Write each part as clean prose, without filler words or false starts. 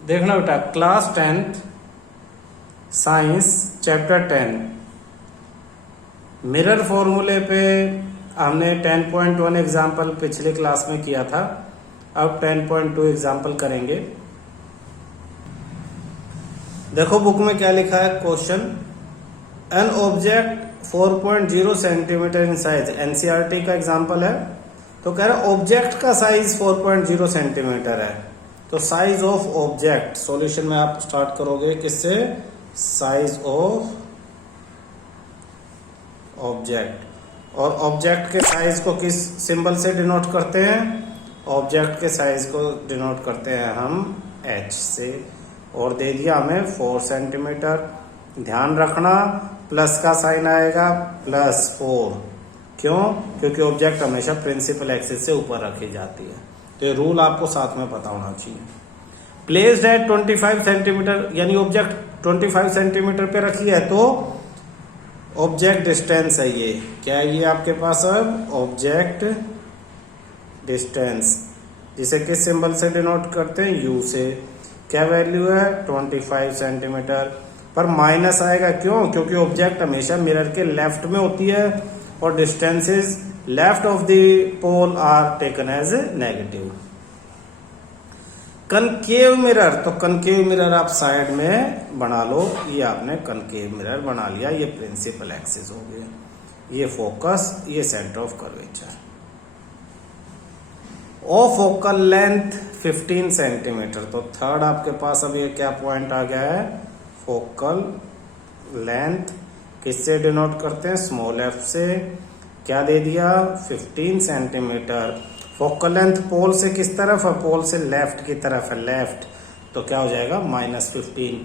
देखना बेटा, class 10th science chapter 10 mirror फॉर्मूले पे हमने 10.1 एग्जाम्पल पिछले क्लास में किया था। अब 10.2 एग्जाम्पल करेंगे। देखो बुक में क्या लिखा है। Question, an object 4.0 centimetre in size, NCERT का एग्जाम्पल है। तो कह रहा है ऑब्जेक्ट का साइज 4.0 सेंटीमीटर है। तो साइज ऑफ ऑब्जेक्ट, सॉल्यूशन में आप स्टार्ट करोगे किससे? Size of object. और ऑब्जेक्ट के साइज को किस सिंबल से डिनोट करते हैं? ऑब्जेक्ट के साइज को डिनोट करते हैं हम h से। और दे दिया हमें 4 सेंटीमीटर। ध्यान रखना प्लस का साइन आएगा, +4। क्यों? क्योंकि ऑब्जेक्ट हमेशा प्रिंसिपल एक्सिस से ऊपर रखी जाती है। तो ये रूल आपको साथ में पता होना चाहिए। प्लेस्ड एट 25 सेंटीमीटर, यानी ऑब्जेक्ट 25 सेंटीमीटर पे रखी है तो ऑब्जेक्ट डिस्टेंस है ये। क्या है ये आपके पास? अब ऑब्जेक्ट डिस्टेंस, जिसे किस सिंबल से डिनोट करते हैं? U से। क्या वैल्यू है? 25 सेंटीमीटर। पर माइनस आएगा, क्यों? क्योंकि ऑब्जेक्ट हमेशा मिरर के लेफ्ट में होती है और distances left of the pole are taken as negative. Concave mirror, तो कनकेव मिरर आप साइड में बना लो। ये आपने कनकेव मिरर बना लिया। ये प्रिंसिपल एक्सिस हो गया, ये फोकस, ये सेंटर ऑफ कर्वेचर। ओ फोकल लेंथ 15 सेंटीमीटर। तो थर्ड आपके पास अब ये क्या पॉइंट आ गया है? फोकल लेंथ किससे डिनोट करते हैं? स्मॉल f से। क्या दे दिया? 15 सेंटीमीटर। फोकल लेंथ पोल से किस तरफ है? पोल से लेफ्ट की तरफ है, लेफ्ट। तो क्या हो जाएगा? -15।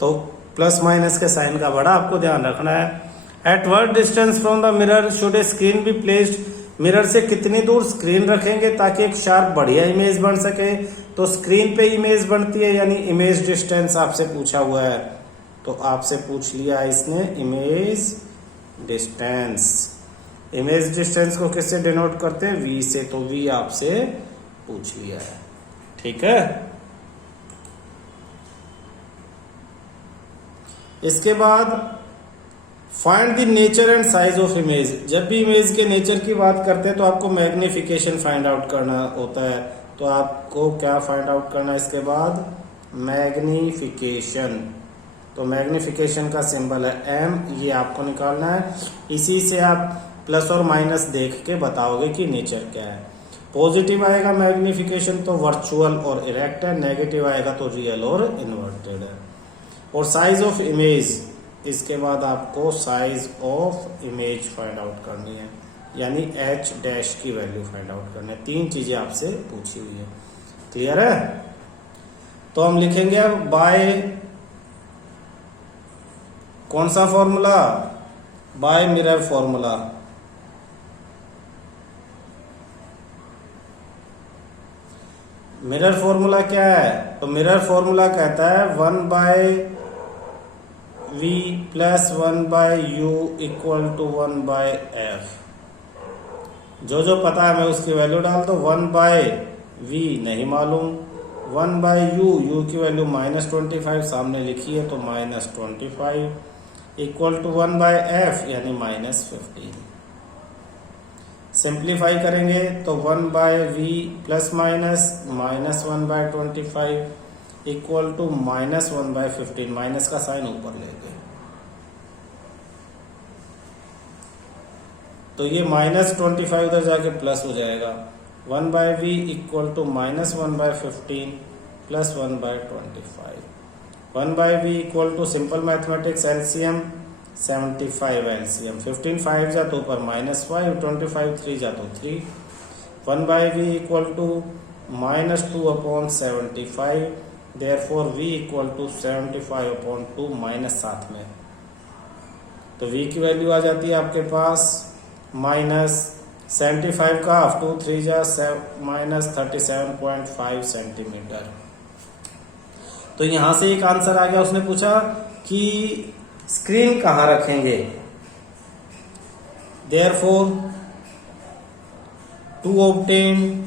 तो प्लस माइनस के साइन का बड़ा आपको ध्यान रखना है। Eight what distance from the mirror should a screen be placed? Mirror से कितनी दूर स्क्रीन रखेंगे ताकि एक शार्प बढ़िया इमेज बन सके? तो स्क्रीन पे इमेज बनती है, यानी इमेज डिस्टेंस आपसे पूछा हुआ है। तो आपसे पूछ लिया इसने इमेज डिस्टेंस। इमेज डिस्टेंस को किससे डिनोट करते हैं? V से। तो V आपसे पूछ लिया है, ठीक है। इसके बाद find the nature and size of image. जब भी इमेज के नेचर की बात करते हैं तो आपको मैग्निफिकेशन फाइंड आउट करना होता है। तो आपको क्या फाइंड आउट करना है इसके बाद? मैग्निफिकेशन। तो मैग्निफिकेशन का सिंबल है M, ये आपको निकालना है। इसी से आप प्लस और माइनस देख के बताओगे कि नेचर क्या है। पॉजिटिव आएगा मैग्निफिकेशन तो वर्चुअल और इरेक्ट है, नेगेटिव आएगा तो रियल और इन्वर्टेड है। और साइज ऑफ इमेज, इसके बाद आपको size of image find out करनी है, यानी h' की वैल्यू फाइंड आउट करनी है। 3 चीजें आपसे पूछी हुई है, क्लियर है। तो हम लिखेंगे अब बाय कौन सा formula? By mirror formula. Mirror formula क्या है? तो मिरर फॉर्मूला कहता है 1/v + 1/u = 1/f। जो पता है मैं उसकी वैल्यू डाल दो। 1/v नहीं मालूम, 1/u, u की वैल्यू -25 सामने लिखी है तो -25 = 1/f यानी -15। सिंप्लीफाई करेंगे तो 1/v ± -1/25 = -1/15। माइनस का साइन ऊपर लेंगे तो ये -25 उधर जाके प्लस हो जाएगा। 1/v = -1/15 + 1/25। 1/v = simple mathematics LCM 75 LCM. 15 5 जा तो ऊपर -5, 25 3 जा तो 3। 1/v = -2/75। देयरफॉर v = 75/2 -7 में। तो v की वैल्यू आ जाती है आपके पास -75 का हाफ, 2 3 जा -37.5 सेंटीमीटर। तो यहां से एक आंसर आ गया। उसने पूछा कि स्क्रीन कहां रखेंगे? Therefore to obtain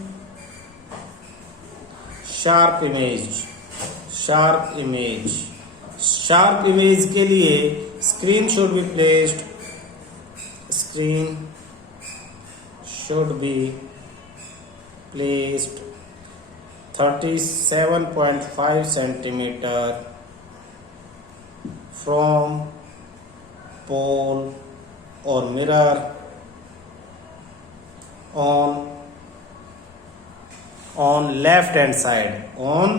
sharp image, sharp image. Sharp image के लिए screen should be placed, screen should be placed 37.5 centimeter from pole or mirror on left hand side, on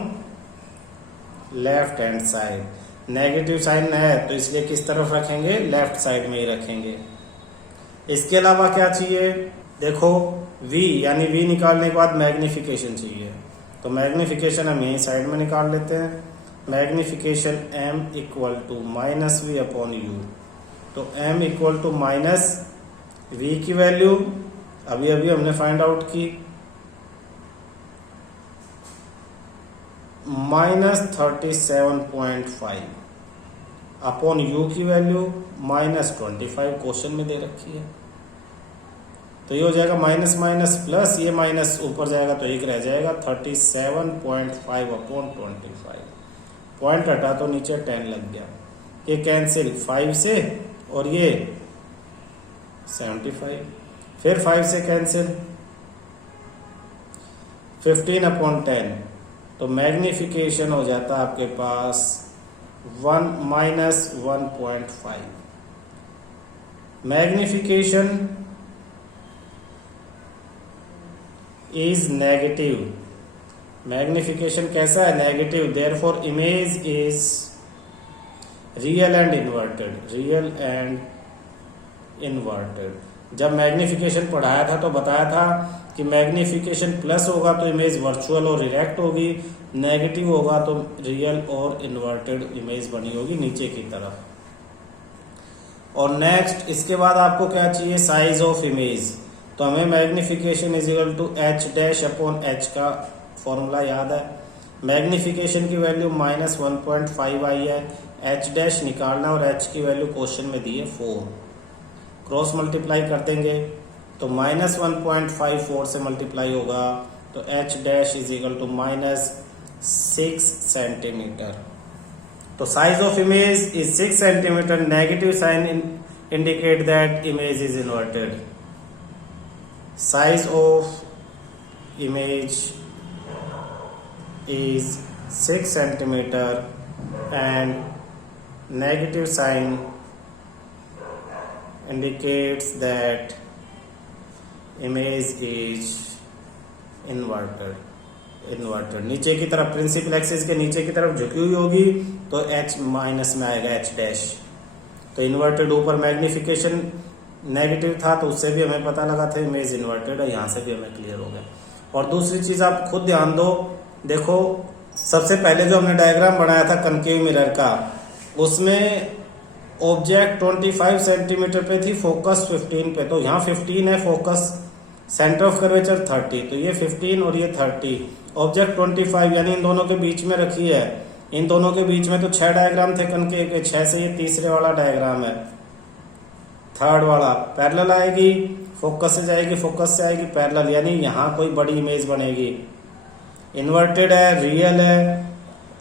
left hand side। Negative sign है तो इसलिए किस तरफ रखेंगे, left side में ही रखेंगे। इसके अलावा क्या चाहिए, देखो V यानी V निकालने के बाद मैग्निफिकेशन चाहिए, तो मैग्निफिकेशन हम यही साइड में निकाल लेते हैं। Magnification M equal to minus v upon u, तो M equal to minus v की वैल्यू अभी अभी हमने फाइंड आउट की, -37.5 अपॉन यू की वैल्यू -25 क्वेश्चन में दे रखी है। तो ये हो जाएगा माइनस माइनस प्लस, ये माइनस ऊपर जाएगा तो एक रह जाएगा 37.5 अपॉन 25। पॉइंट हटा तो नीचे 10 लग गया, ये कैंसिल 5 से और ये 75, फिर 5 से कैंसिल 15 अपॉन 10, तो मैग्निफिकेशन हो जाता है आपके पास 1 minus 1.5। Magnification is negative, magnification कैसा है, negative, therefore image is real and inverted, real and inverted. जब मैग्निफिकेशन पढ़ाया था तो बताया था कि मैग्निफिकेशन प्लस होगा तो इमेज वर्चुअल और रिरेक्ट होगी, नेगेटिव होगा तो रियल और इन्वर्टेड इमेज बनी होगी नीचे की तरफ। और नेक्स्ट इसके बाद आपको क्या चाहिए, साइज ऑफ इमेज। तो हमें magnification is equal to h dash upon h का फॉर्मूला याद है। मैग्निफिकेशन की वैल्यू -1.5 आई है, एच डैश निकालना और एच की वैल्यू क्वेश्चन में दी है 4, क्रॉस मल्टीप्लाई कर देंगे तो -1.54 से मल्टीप्लाई होगा तो H dash is equal to -6 centimetre. तो size of image is 6 centimetre, negative sign indicate that image is inverted. Size of image is 6 centimeter and negative sign indicates that image is inverted। नीचे की तरफ principal axis के नीचे की तरफ झुकी हुई होगी तो H माइनस में आएगा, H डैश। तो इन्वर्टेड ऊपर मैग्निफिकेशन नेगेटिव था तो उससे भी हमें पता लगा था इमेज इन्वर्टेड है, यहाँ से भी हमें क्लियर हो गया। और दूसरी चीज आप खुद ध्यान दो, देखो सबसे पहले जो हमने डायग्राम बनाया था कनकेव मिरर का, उसमें ऑब्जेक्ट 25 सेंटीमीटर पे थी, फोकस 15 पे, तो यहाँ 15 है फोकस, सेंटर ऑफ कर्वेचर 30, तो ये 15 और ये 30, ऑब्जेक्ट 25 यानी इन दोनों के बीच में रखी है। इन दोनों के बीच में तो 6 डायग्राम थे कनकेव के, 6 से ये तीसरे वाला डायग्राम है, थर्ड वाला पैरेलल आएगी, फोकस से जाएगी, फोकस से आएगी पैरेलल, यानी यहाँ कोई बड़ी इमेज बनेगी। इन्वर्टेड है, रियल है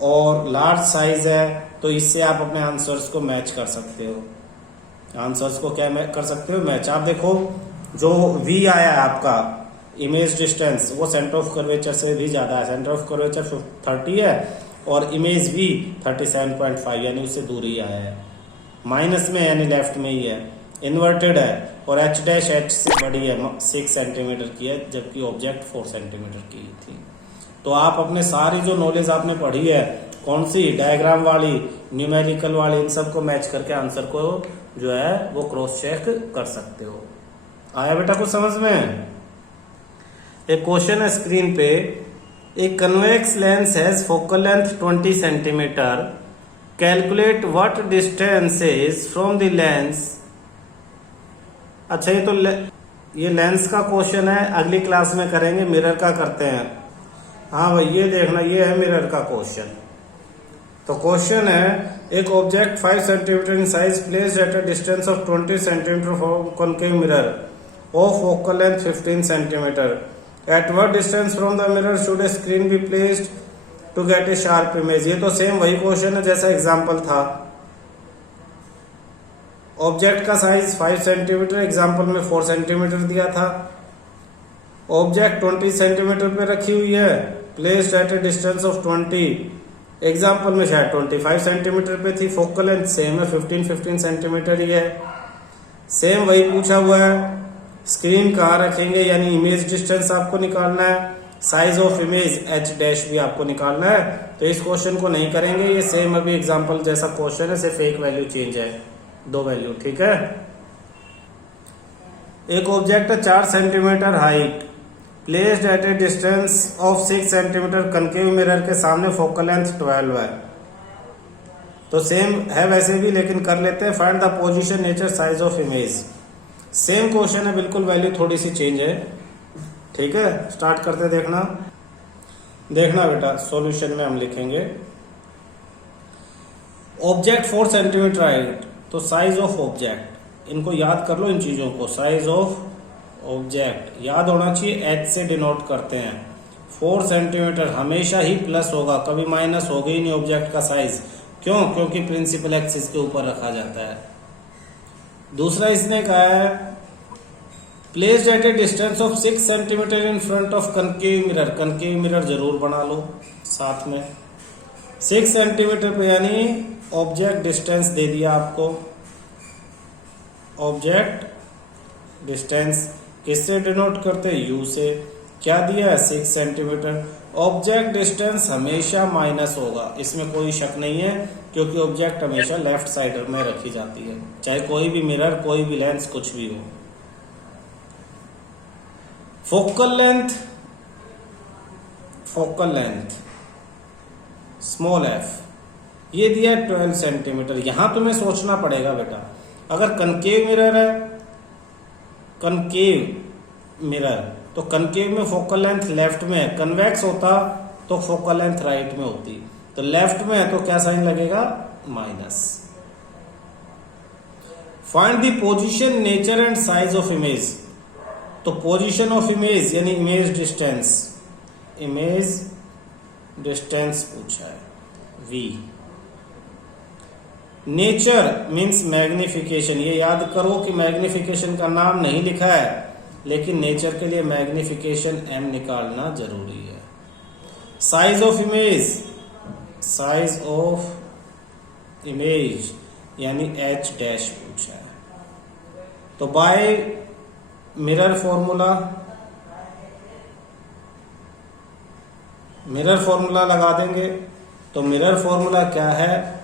और लार्ज साइज है, तो इससे आप अपने आंसर्स को मैच कर सकते हो। आंसर्स को क्या कर सकते हो, मैच। आप देखो जो V आया है आपका इमेज डिस्टेंस, वो सेंटर ऑफ कर्वेचर से भी ज्यादा है, सेंटर ऑफ कर्वेचर 30 है और इमेज V 37.5 यानी उससे दूर ही आया है, माइनस में यानी लेफ्ट में ही है। इन्वर्टेड है और H डैश H से बड़ी है, 6 सेंटीमीटर की है, जबकि ऑब्जेक्ट 4 सेंटीमीटर की थी। तो आप अपने सारी जो नॉलेज आपने पढ़ी है, कौन सी, डायग्राम वाली, न्यूमेरिकल वाली, इन सब को मैच करके आंसर को जो है वो क्रॉस चेक कर सकते हो। आया बेटा कुछ समझ में? एक क्वेश्चन है स्क्रीन पे, एक convex lens has focal length 20 centimetre, calculate what distance is from the lens. अच्छा, ये लेंस का क्वेश्चन है, अगली क्लास में करेंगे, मिरर का करते हैं। हाँ भाई ये देखना, ये है मिरर का क्वेश्चन। तो क्वेश्चन है, एक object 5 centimetre in size placed at a distance of 20 centimetre from concave mirror of focal length 15 centimetre, at what distance from the mirror should a screen be placed to get a sharp image. ये तो same वही question है जैसा example था। Object का size 5 centimetre, example में 4 centimetre दिया था। ऑब्जेक्ट 20 सेंटीमीटर पे रखी हुई है, placed at A distance of 20, example में शायद 25 सेंटीमीटर पे थी। फोकल लेंथ सेम है, 15 सेंटीमीटर ही है। सेम वही पूछा हुआ है, स्क्रीन कहाँ रखेंगे यानी इमेज डिस्टेंस आपको निकालना है, size of image H dash भी आपको निकालना है। तो इस क्वेश्चन को नहीं करेंगे, ये सेम अभी एग्जाम्पल जैसा क्वेश्चन है, सिर्फ एक वैल्यू चेंज है, 2 वैल्यू, ठीक है। एक ऑब्जेक्ट है 4 centimetre height, placed at A distance of 6 centimetre concave mirror के सामने, फोकल लेंथ 12 है। तो सेम है वैसे भी, लेकिन कर लेते हैं। Find the position, nature, size of image. Same question है, बिल्कुल वैल्यू थोड़ी सी चेंज है, ठीक है। स्टार्ट करते, देखना बेटा, सॉल्यूशन में हम लिखेंगे ऑब्जेक्ट 4 सेंटीमीटर हाइट, तो साइज ऑफ ऑब्जेक्ट, इनको याद कर लो इन चीजों को। साइज ऑफ ऑब्जेक्ट याद होना चाहिए, एच से डिनोट करते हैं। 4 सेंटीमीटर हमेशा ही प्लस होगा, कभी माइनस होगा ही नहीं ऑब्जेक्ट का साइज। क्यों? क्योंकि प्रिंसिपल एक्सिस के ऊपर रखा जाता है। दूसरा इसने कहा है placed at A distance of 6 centimetre in front of concave mirror, concave mirror जरूर बना लो साथ में। 6 सेंटीमीटर पे यानी ऑब्जेक्ट डिस्टेंस दे दिया आपको, ऑब्जेक्ट डिस्टेंस किससे डिनोट करते हैं? यू से। क्या दिया है? 6 सेंटीमीटर। ऑब्जेक्ट डिस्टेंस हमेशा माइनस होगा, इसमें कोई शक नहीं है, क्योंकि ऑब्जेक्ट हमेशा लेफ्ट साइड में रखी जाती है, चाहे कोई भी मिरर, कोई भी लेंस, कुछ भी हो। फोकल लेंथ स्मॉल एफ, ये दिया 12 सेंटीमीटर। यहां तुम्हें सोचना पड़ेगा बेटा, अगर कनकेव मिरर है, कनकेव मिरर, तो कनकेव में फोकल लेंथ लेफ्ट में है, कन्वेक्स होता तो फोकल लेंथ राइट में होती, तो लेफ्ट में है तो क्या साइन लगेगा? Minus. Find the position, nature and size of image, तो पोजीशन ऑफ इमेज यानी इमेज डिस्टेंस पूछा है, v। नेचर मीन्स मैग्निफिकेशन, ये याद करो कि मैग्निफिकेशन का नाम नहीं लिखा है, लेकिन नेचर के लिए मैग्निफिकेशन m निकालना जरूरी है। साइज ऑफ इमेज यानी h डैश पूछा है, तो बाय मिरर फॉर्मूला लगा देंगे। तो मिरर फॉर्मूला क्या है?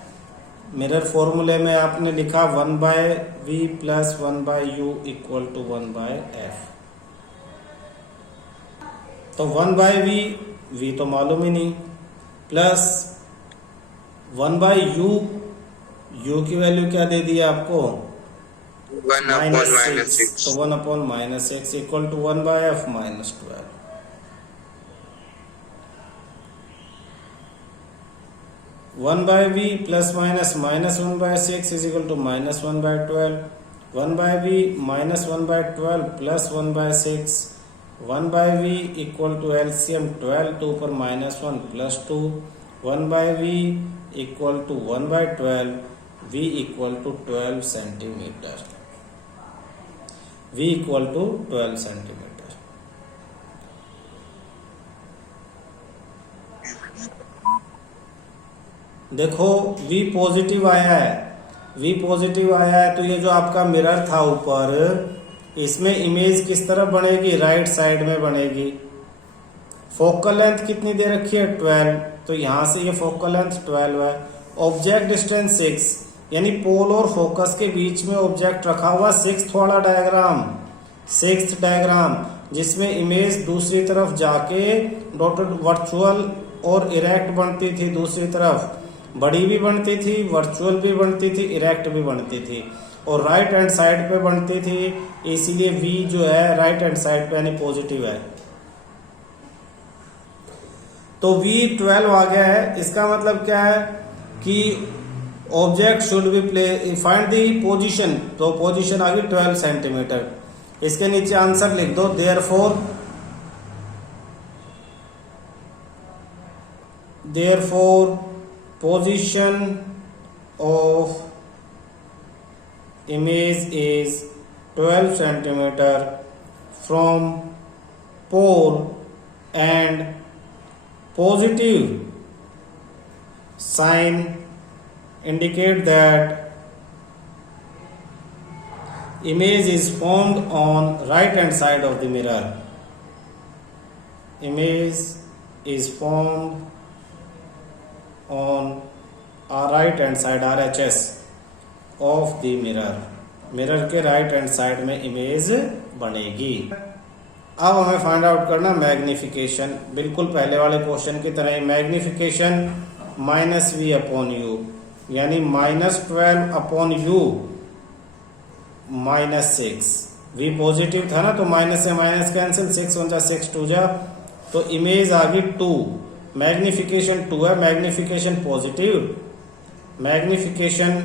मिरर फॉर्मूले में आपने लिखा 1/v plus 1/u equal to 1/f। तो 1/v, v तो मालूम ही नहीं, प्लस 1/u, u की वैल्यू क्या दे दी आपको? 1/-6, तो 1/-6 equal to 1/f minus 12। 1/v plus minus minus 1/6 is equal to minus 1/12। 1/v minus 1/12 plus 1/6, 1/v equal to LCM 12, 2 पर -1 plus 2, 1/v equal to 1/12, v equal to 12 centimetre, v equal to 12 centimetre. देखो v positive आया है, तो ये जो आपका mirror था ऊपर, इसमें इमेज किस तरफ बनेगी? राइट साइड में बनेगी। फोकल लेंथ कितनी दे रखी है? 12, तो यहां से ये फोकल लेंथ 12 है। ऑब्जेक्ट डिस्टेंस 6, यानी पोल और फोकस के बीच में ऑब्जेक्ट रखा हुआ 6th वाला डायग्राम, जिसमें इमेज दूसरी तरफ जाके डॉटेड वर्चुअल और इरेक्ट बनती थी, दूसरी तरफ बड़ी भी बनती थी, वर्चुअल भी बनती थी, इरेक्ट भी बनती थी, और राइट हैंड साइड पे बनती थी, इसीलिए v जो है राइट हैंड साइड पे यानी पॉजिटिव है। तो v 12 आ गया है, इसका मतलब क्या है कि object should be find the position, तो पोजीशन आ गई 12 सेंटीमीटर। इसके नीचे आंसर लिख दो, therefore position of image is 12 centimeter from pole and positive sign indicate that image is formed on right hand side of the mirror. Image is formed on right hand side RHS of the mirror. Mirror के right hand side में image बनेगी। अब हमें find out करना magnification, बिल्कुल पहले वाले question की तरह। मैग्निफिकेशन -v अपॉन यू, यानी -12 अपॉन यू -6। v पॉजिटिव था ना, तो माइनस से माइनस कैंसिल, 6 1 6 2 जा, तो इमेज आ गई 2। मैग्निफिकेशन 2 है, magnification positive, magnification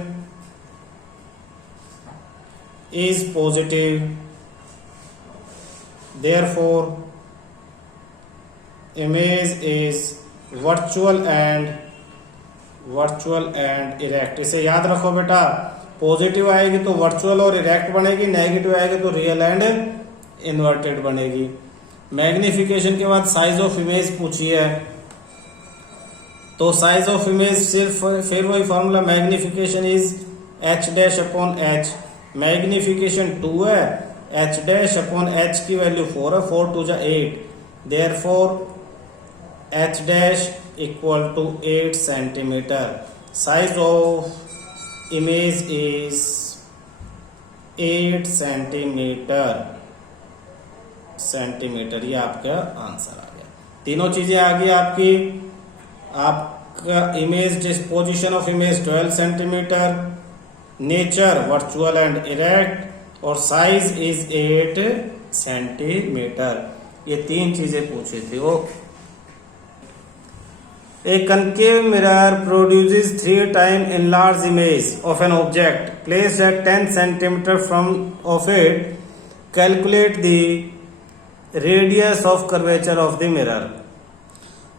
is positive, therefore image is virtual and erect। इसे याद रखो बेटा, पॉजिटिव आएगी तो वर्चुअल और इरेक्ट बनेगी, नेगेटिव आएगी तो रियल एंड इन्वर्टेड बनेगी। मैग्निफिकेशन के बाद साइज ऑफ इमेज पूछी है, तो साइज ऑफ इमेज सिर्फ फिर वही formula, magnification is h dash upon h। Magnification 2 है, h डैश अपॉन h की वैल्यू 4 है, 4 2 8, therefore h dash equal to 8 centimetre. Size of image is 8 centimetre. ये आपका आंसर आ गया। तीनों चीजें आ गई आपकी। आपका image disposition of image 12 centimetre, nature virtual and erect, और साइज इज 8 सेंटीमीटर। ये 3 चीजें पूछी थी। Okay. A concave mirror produces 3 times enlarged image of an object placed at 10 centimeter from of it. Calculate the radius of curvature of the mirror।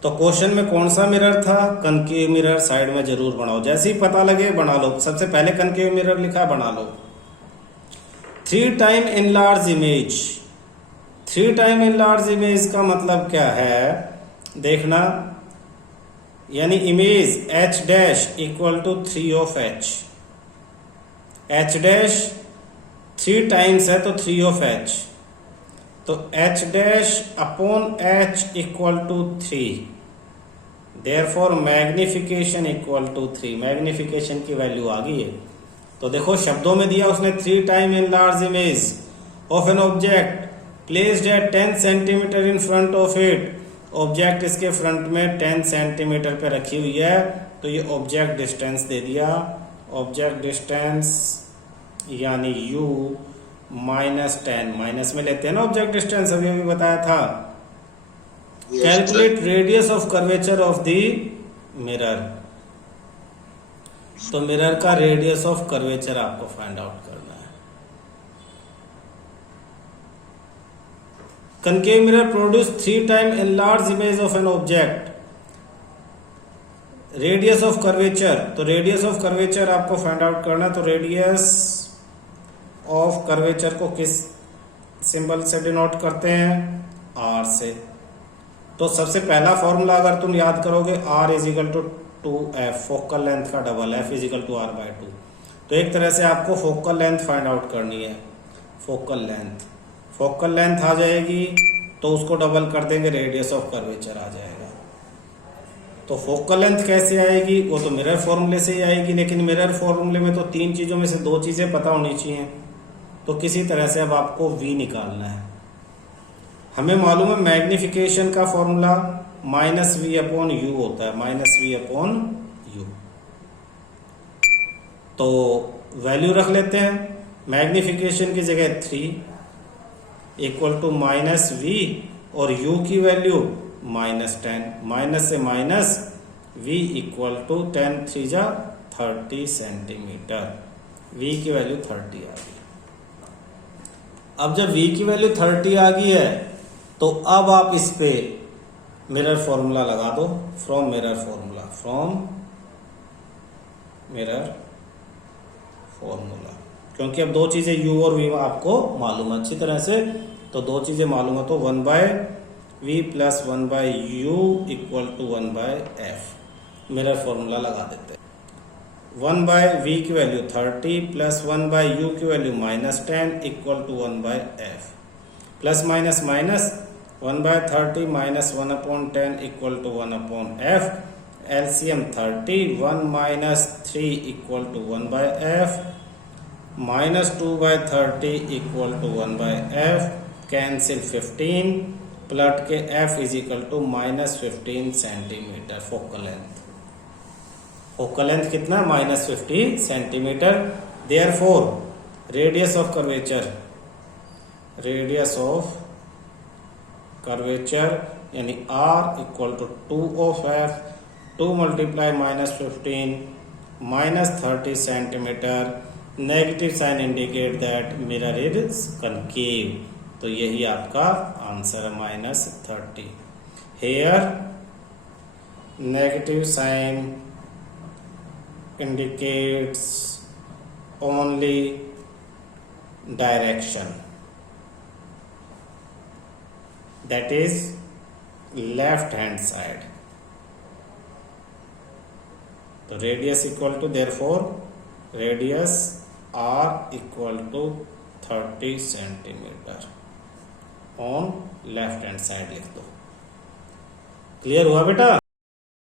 तो question में कौन सा mirror था? Concave mirror. साइड में जरूर बनाओ, जैसे ही पता लगे बना लो। सबसे पहले कनकेव मिरर लिखा, बना लो। 3 time enlarge image. 3 time enlarge image का मतलब क्या है देखना, यानी image h dash equal to 3 of h। h dash 3 times है तो 3 ऑफ h, तो h dash upon h equal to 3, therefore magnification equal to 3। Magnification की वैल्यू आ गई है। तो देखो शब्दों में दिया उसने 3 time enlarge image of an object placed at 10 centimetre in front of it. Object इसके फ्रंट में 10 सेंटीमीटर पे रखी हुई है, तो ये ऑब्जेक्ट डिस्टेंस दे दिया। ऑब्जेक्ट डिस्टेंस यानी u -10, माइनस में लेते हैं ना ऑब्जेक्ट डिस्टेंस, अभी अभी बताया था। Calculate radius of curvature of the mirror. तो मिरर का रेडियस ऑफ कर्वेचर आपको फाइंड आउट करना है। concave mirror produce 3 times enlarged image of an object। Radius of curvature, तो रेडियस ऑफ कर्वेचर आपको फाइंड आउट करना। तो रेडियस ऑफ कर्वेचर को किस सिंबल से डिनोट करते हैं? r से। तो सबसे पहला फॉर्मूला अगर तुम याद करोगे, r is equal to 2f, focal length का double, f is equal to r/2। तो एक तरह से आपको फोकल लेंथ फाइंड आउट करनी है। फोकल लेंथ आ जाएगी तो उसको डबल कर देंगे, रेडियस ऑफ कर्वेचर आ जाएगा। तो फोकल लेंथ कैसे आएगी? वो तो मिरर फॉर्मूले से ही आएगी, लेकिन मिरर फॉर्मूले में तो 3 चीजों में से 2 चीजें पता होनी चाहिए। तो किसी तरह से अब आपको v निकालना है। हमें मालूम है मैग्निफिकेशन का फॉर्मूला -v अपॉन u होता है, -v अपॉन u। तो वैल्यू रख लेते हैं। मैग्निफिकेशन की जगह 3 इक्वल टू -v और u की वैल्यू -10, माइनस से माइनस v इक्वल टू 10 3 जा 30 सेंटीमीटर। v की वैल्यू 30 आ गई। अब जब v की वैल्यू 30 आ गई है, तो अब आप इस पे मिरर फॉर्मूला लगा दो, फ्रॉम मिरर फॉर्मूला, क्योंकि अब दो चीजें u और v आपको मालूम है अच्छी तरह से, तो दो चीजें मालूम है तो 1/v plus 1/u equal to 1/f। Mirror formula लगा देते हैं। 1/v की वैल्यू 30 प्लस 1/u की value -10 equal to 1/f। Plus minus minus 1/30 minus 1/10 equal to 1/f। LCM 30, 1 minus 3 equal to 1/f, minus 2/30 equal to 1/f, cancel 15, प्लट के f is equal to -15 centimetre focal length. Focal length कितना? -15 centimetre. Therefore radius of curvature यानी r equal to 2 of f, 2 multiply -15 -30 centimetre. Negative sign indicate that mirror is concave, तो यही आपका answer है -30। Here negative sign indicates only direction, that is left hand side। तो radius equal to, therefore radius r equal to 30 centimetre on left hand side लिख दो। Clear हुआ बेटा?